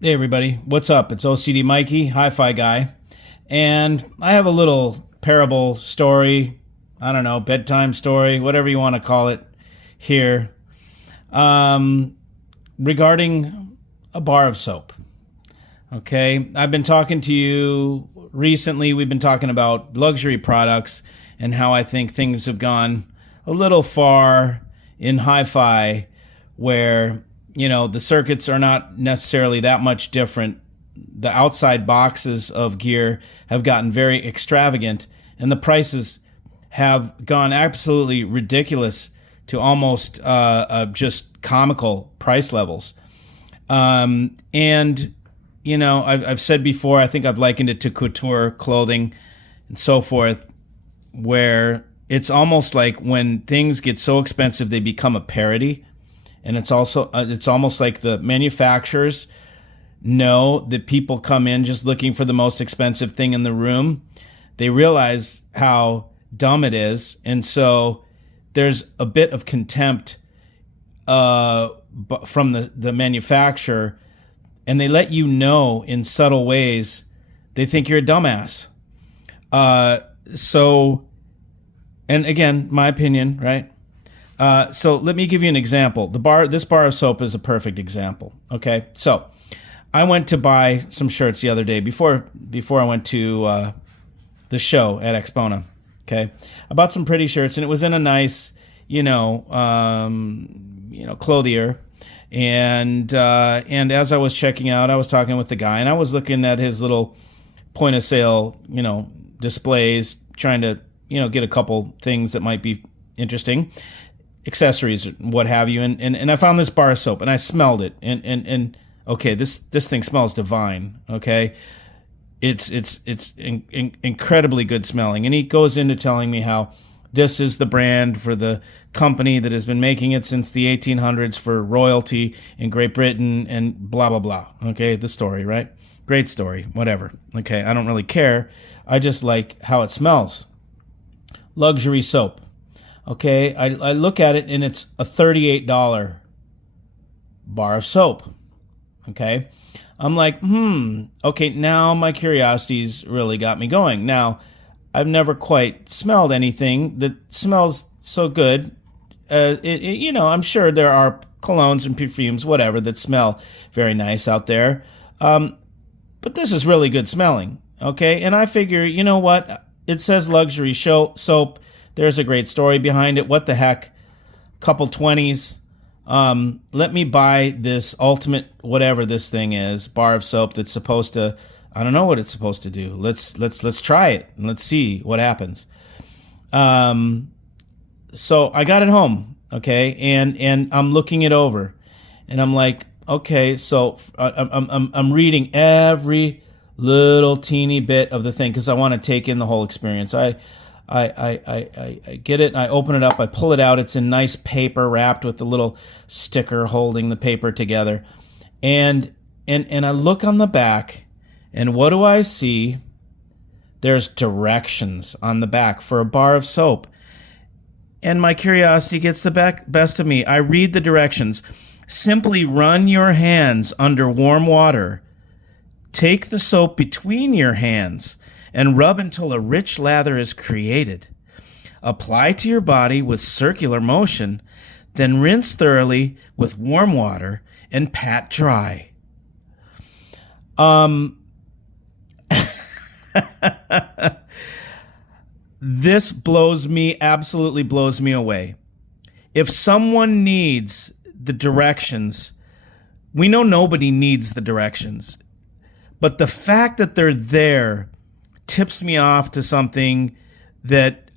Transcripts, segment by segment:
Hey everybody, what's up? It's OCD Mikey, Hi-Fi Guy, and I have a little parable story, I don't know, bedtime story, whatever you want to call it here, um, regarding a bar of soap. Okay, I've been talking to you recently, we've been talking about luxury products and how I think things have gone a little far in hi-fi where the circuits are not necessarily that much different. The outside boxes of gear have gotten very extravagant, and the prices have gone absolutely ridiculous to almost just comical price levels. And I've said before, I think I've likened it to couture clothing and so forth, where it's almost like when things get so expensive they become a parody. And it's almost like the manufacturers know that people come in just looking for the most expensive thing in the room. They realize how dumb it is, and so there's a bit of contempt from the manufacturer, and they let you know in subtle ways they think you're a dumbass. And again, my opinion, right? So let me give you an example. This bar of soap is a perfect example. Okay, so I went to buy some shirts the other day before I went to the show at Expona. Okay, I bought some pretty shirts, and it was in a nice, clothier. And as I was checking out, I was talking with the guy, and I was looking at his little point of sale, displays, trying to, get a couple things that might be interesting, accessories, what have you, and I found this bar of soap, and I smelled it, and okay, this thing smells divine. Okay, it's incredibly good smelling, and he goes into telling me how this is the brand for the company that has been making it since the 1800s for royalty in Great Britain, and blah blah blah. Okay, the story, right? Great story, whatever. Okay, I don't really care. I just like how it smells. Luxury soap. Okay, I look at it, and it's a $38 bar of soap. Okay, I'm like, okay, now my curiosity's really got me going. Now, I've never quite smelled anything that smells so good. I'm sure there are colognes and perfumes, whatever, that smell very nice out there. But this is really good smelling. Okay, and I figure, you know what? It says luxury soap. There's a great story behind it. What the heck? Couple 20s. Let me buy this ultimate, whatever this thing is, bar of soap that's supposed to, I don't know what it's supposed to do. Let's try it and let's see what happens. So I got it home, okay, and I'm looking it over, and I'm like, okay, so I'm reading every little teeny bit of the thing because I want to take in the whole experience. I get it, I open it up, I pull it out, it's in nice paper wrapped with a little sticker holding the paper together. And I look on the back, and what do I see? There's directions on the back for a bar of soap. And my curiosity gets the best of me. I read the directions. Simply run your hands under warm water. Take the soap between your hands and rub until a rich lather is created. Apply to your body with circular motion, then rinse thoroughly with warm water and pat dry. This absolutely blows me away. If someone needs the directions, we know nobody needs the directions, but the fact that they're there tips me off to something that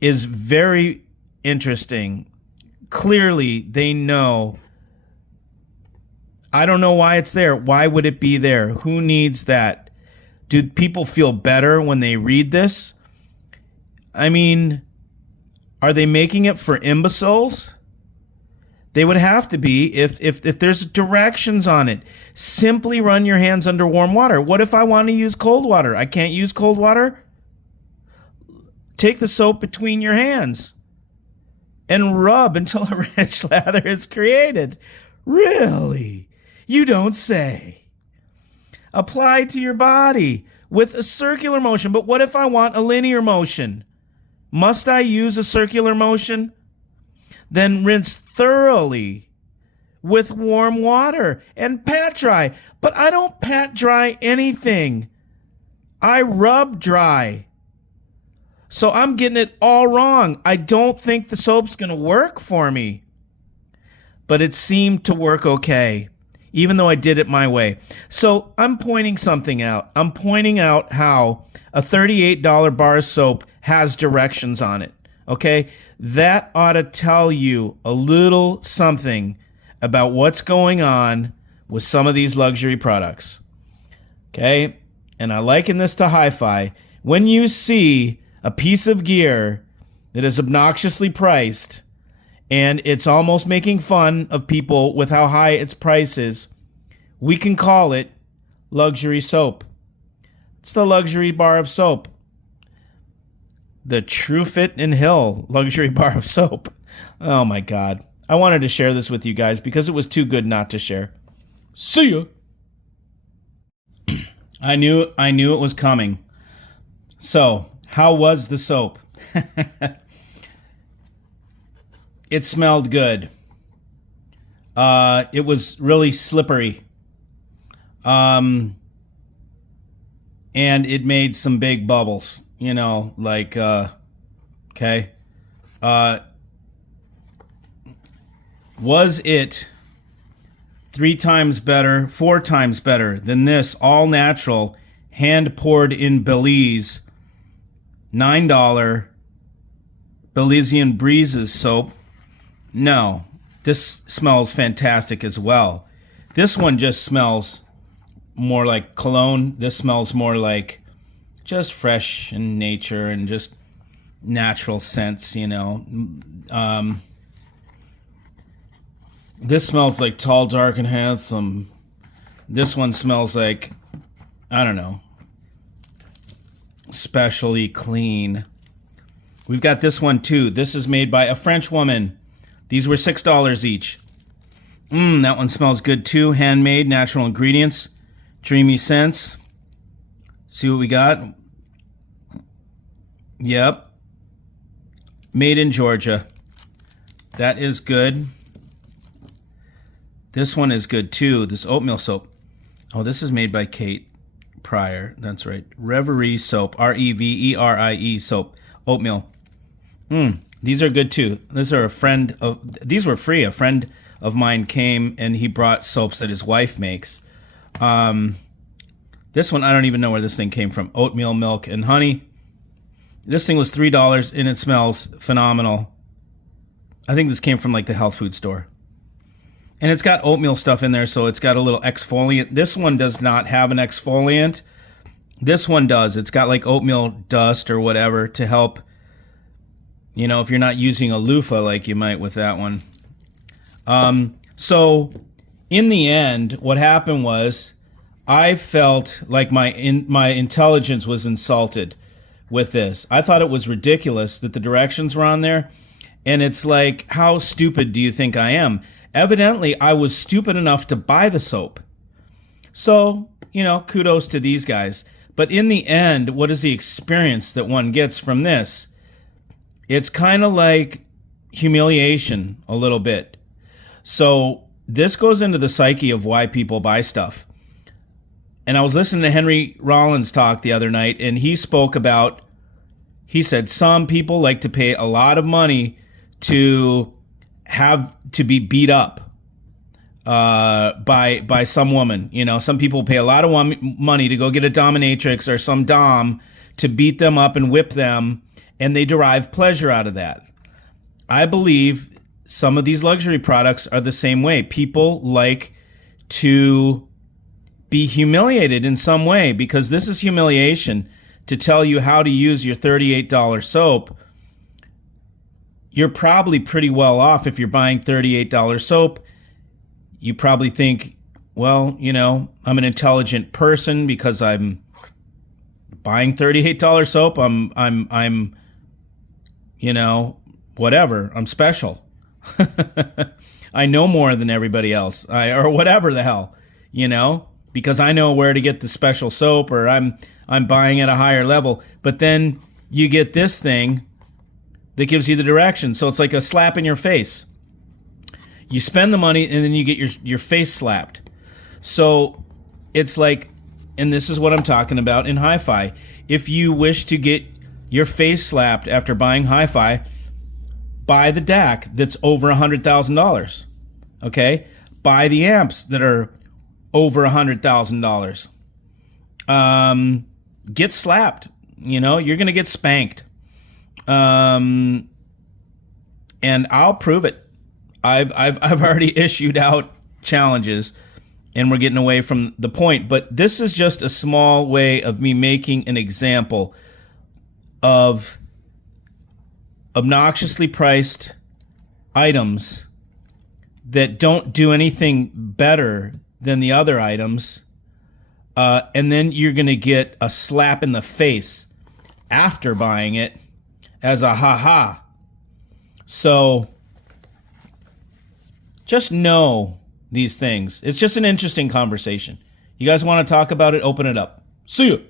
is very interesting. Clearly, they know. I don't know why it's there. Why would it be there? Who needs that? Do people feel better when they read this? I mean, are they making it for imbeciles? They would have to be if there's directions on it. Simply run your hands under warm water. What if I want to use cold water? I can't use cold water? Take the soap between your hands and rub until a rich lather is created. Really? You don't say. apply to your body with a circular motion. But what if I want a linear motion? Must I use a circular motion? Then rinse thoroughly with warm water and pat dry. But I don't pat dry anything. I rub dry. So I'm getting it all wrong. I don't think the soap's going to work for me. But it seemed to work okay, even though I did it my way. So I'm pointing something out. I'm pointing out how a $38 bar soap has directions on it, okay? That ought to tell you a little something about what's going on with some of these luxury products, okay? And I liken this to hi-fi. When you see a piece of gear that is obnoxiously priced and it's almost making fun of people with how high its price is, we can call it luxury soap. It's the luxury bar of soap. The True Fit and Hill luxury bar of soap. Oh my God. I wanted to share this with you guys because it was too good not to share. See ya. I knew it was coming. So, how was the soap? It smelled good. It was really slippery. And it made some big bubbles, you know, like, okay. Was it 3 times better, 4 times better than this all natural, hand poured in Belize, $9 Belizean Breezes soap? No, this smells fantastic as well. This one just smells more like cologne. This smells more like just fresh in nature and just natural scents, you know. This smells like tall, dark, and handsome. This one smells like, I don't know, specially clean. We've got this one too. This is made by a French woman. These were $6 each. That one smells good too. Handmade, natural ingredients, dreamy scents. See what we got? Yep. Made in Georgia. That is good. This one is good too. This oatmeal soap. Oh, this is made by Kate Pryor. That's right. Reverie soap. Reverie soap. Oatmeal. These are good too. These were free. A friend of mine came and he brought soaps that his wife makes. This one, I don't even know where this thing came from. Oatmeal, milk, and honey. This thing was $3 and it smells phenomenal. I think this came from like the health food store. And it's got oatmeal stuff in there, so it's got a little exfoliant. This one does not have an exfoliant. This one does. It's got like oatmeal dust or whatever to help, you know, if you're not using a loofah like you might with that one. So in the end, what happened was I felt like my intelligence was insulted with this. I thought it was ridiculous that the directions were on there. And it's like, how stupid do you think I am? Evidently, I was stupid enough to buy the soap. So, you know, kudos to these guys. But in the end, what is the experience that one gets from this? It's kind of like humiliation a little bit. So this goes into the psyche of why people buy stuff. And I was listening to Henry Rollins talk the other night, and he spoke about, he said some people like to pay a lot of money to have to be beat up by some woman. You know, some people pay a lot of money to go get a dominatrix or some dom to beat them up and whip them, and they derive pleasure out of that. I believe some of these luxury products are the same way. People like to be humiliated in some way, because this is humiliation to tell you how to use your $38 soap. You're probably pretty well off if you're buying $38 soap. You probably think, well, you know, I'm an intelligent person because I'm buying $38 soap. I'm, you know, whatever. I'm special. I know more than everybody else, or whatever the hell, you know. because I know where to get the special soap, or I'm buying at a higher level. But then you get this thing that gives you the direction. So it's like a slap in your face. You spend the money and then you get your face slapped. So it's like, and this is what I'm talking about in hi-fi. If you wish to get your face slapped after buying hi-fi, buy the DAC that's over $100,000. Okay? Buy the amps that are over $100,000. Get slapped. You know, you're going to get spanked. And I'll prove it. I've already issued out challenges, and we're getting away from the point. But this is just a small way of me making an example of obnoxiously priced items that don't do anything better than the other items. And then you're going to get a slap in the face after buying it as a ha-ha. So just know these things. It's just an interesting conversation. You guys want to talk about it? Open it up. See you.